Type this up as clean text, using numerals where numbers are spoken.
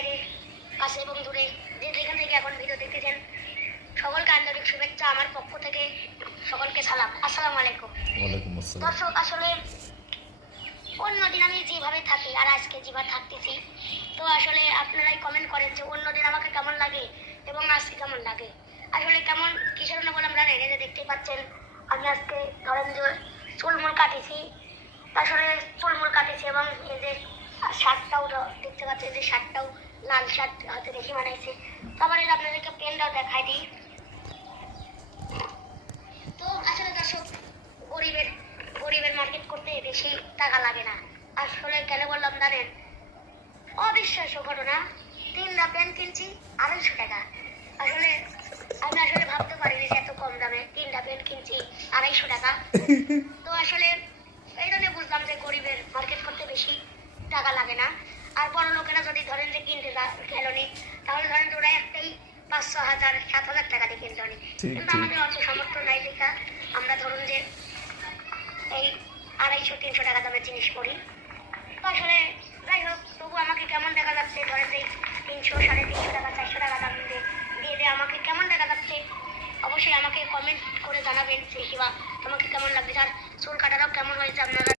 বাইরে কাছে এবং দূরে যে যেখান থেকে এখন ভিডিও দেখতেছেন সকলকে আন্তরিক শুভেচ্ছা আমার পক্ষ থেকে, সকলকে সালাম, আসসালামু আলাইকুম। ওয়ালাইকুম আসসালাম। দর্শক, আসলে অন্যদিন আমি যেভাবে থাকি আর আজকে যেভাবে থাকতেছি, তো আসলে আপনারাই কমেন্ট করেন যে অন্যদিন আমাকে কেমন লাগে এবং আজকে কেমন লাগে। আসলে কেমন কিসের জন্য বললাম জানেন, এই যে দেখতে পাচ্ছেন আমি আজকে ধরেন যে চুলমুল কাটিছি, আসলে চুলমুল কাটিছি এবং এই যে শার্টটাও দেখতে পাচ্ছেন যে শার্টটাও লাল শার্ট হাতে দেখি বানাইছে। তো আবার এই যে আপনাদেরকে পেনটাও দেখাই দিই। তো আসলে দর্শক, গরিবের গরিবের মার্কেট করতে বেশি টাকা লাগে না। আসলে কেন বললাম জানেন, অবিশ্বাস্য ঘটনা, 3টা প্যান্ট কিনছি 250 টাকা। আসলে আমি আসলে ভাবতে পারিনি যে এত কম দামে 3টা প্যান্ট কিনছি 250 টাকা। তো আসলে এই জন্য বুঝলাম যে গরিবের মার্কেট করতে বেশি টাকা লাগে না। আর বড় লোকেরা যদি ধরেন যে কিনতে গেলনি, তাহলে ধরেন যে ওরা একটাই 500, 1000, 7,000 টাকা দিয়ে কিনতে হনি। কিন্তু আমাদের অত সামর্থ্য নাই দেখা আমরা ধরুন যে এই 250-300 টাকা দামের জিনিস করি। তো আসলে যাই হোক, তবু আমাকে কেমন দেখা যাচ্ছে ধরেন যে 300, 350 টাকা, 400 টাকা দাম দিয়ে আমাকে কেমন দেখা যাচ্ছে অবশ্যই আমাকে কমেন্ট করে জানাবেন যে শিবা তোমাকে কেমন লাগছে, আর চুল কাটাটাও কেমন হয়েছে আপনারা